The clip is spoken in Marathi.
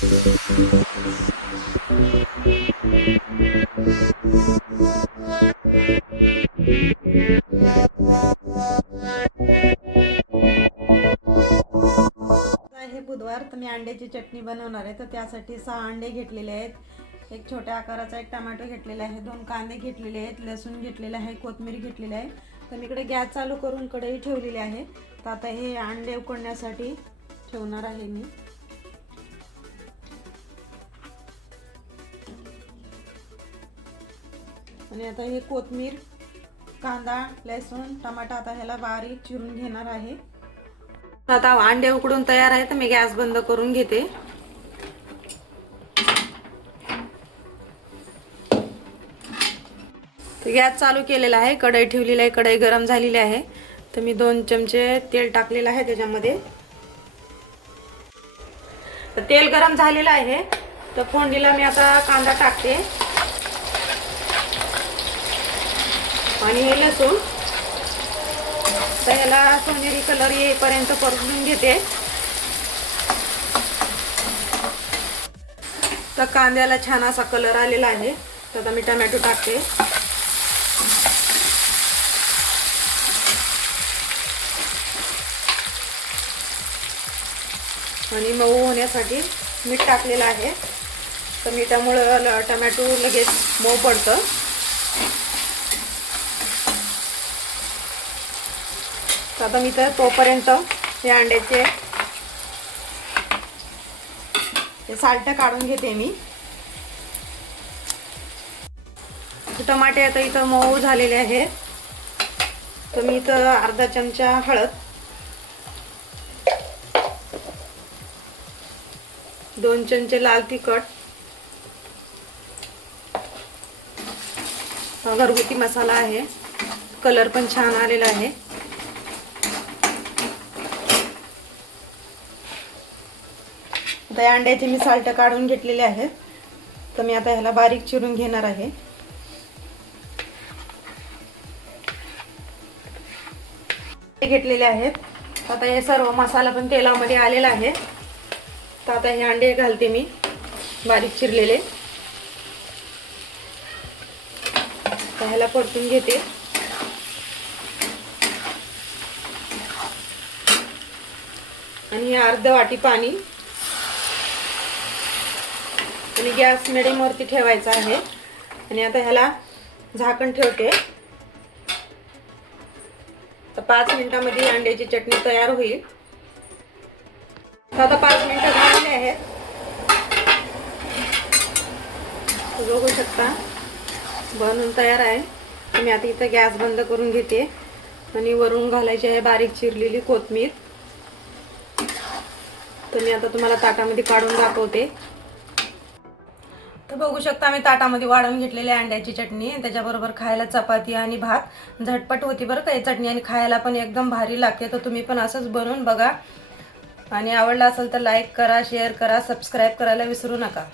बुधवार तर मी अंड्याची चटणी बनवणार आहे. तर त्यासाठी 6 अंडे घेतलेले आहेत, एक छोट्या आकाराचा एक टोमॅटो घेतलेला आहे, 2 कांदे घेतलेले आहेत, लसूण घेतलेला आहे, कोथिंबीर घेतलेली आहे. तर मी इकडे गॅस चालू करून कढई ठेवलेली आहे. तर आता हे अंडे उकडण्यासाठी ठेवणार आहे मी. आणि आता हे कोथिंबीर, कांदा, लसूण, टमाटा आता ह्याला बारीक चिरून घेणार आहे. आता अंडे उकडून तयार आहे. तर मी गॅस बंद करून घेते. तर गॅस चालू केलेला आहे, कढई ठेवलेली आहे, कढई गरम झालेली आहे. तर मी 2 चमचे तेल टाकलेलं आहे त्याच्यामध्ये. तर तेल गरम झालेलं आहे. तर फोडणीला मी आता कांदा टाकते आणि हे लसूण. तर ह्याला सोनेरी कलर येईपर्यंत परतून घेते. तर कांद्याला छान असा कलर आलेला आहे. तर आता मी टोमॅटो टाकते. आणि मऊ होण्यासाठी मीठ टाकलेलं आहे. तर मीठामुळे टोमॅटो लगेच मऊ पडतं. तर आता मी तर तोपर्यंत हे अंड्याचे हे साल्ट काढून घेते मी. टमाटे आता इथं मऊ झालेले आहेत. तर मी इथं अर्धा चमचा हळद, 2 चमचे लाल तिखट, घरगुती मसाला आहे, कलर पण छान आलेला आहे. आता अंड्याचे मी साल्ट काढून घेतलेले आहेत. तर मी आता ह्याला बारीक चिरून घेणार आहे. घेतलेले आहेत. आता हे सर्व मसाला पण तेलामध्ये आलेला आहे. तर आता हे अंडे घालते मी बारीक चिरलेले. तर ह्याला परतून घेते. आणि अर्धा वाटी पाणी. आणि गॅस मिडियम वरती ठेवायचा आहे. आणि आता ह्याला झाकण ठेवते. तर 5 मिनिटांमध्ये अंड्याची चटणी तयार होईल. तर आता 5 मिनिटं झालेले आहेत. बघू शकता बनवून तयार आहे. तर मी आता इथं गॅस बंद करून घेते. आणि वरून घालायची आहे बारीक चिरलेली कोथिंबीर. तर मी आता तुम्हाला ताटामध्ये काढून दाखवते. तर बघू शकता मी ताटामध्ये वाढवून घेतलेली अंड्याची चटणी. त्याच्याबरोबर खायला चपाती आणि भात झटपट होती बरं का ही चटणी. आणि खायला पण एकदम भारी लागते. तर तुम्ही पण असंच बनवून बघा. आणि आवडला असेल तर लाईक करा, शेअर करा, सबस्क्राईब करायला विसरू नका.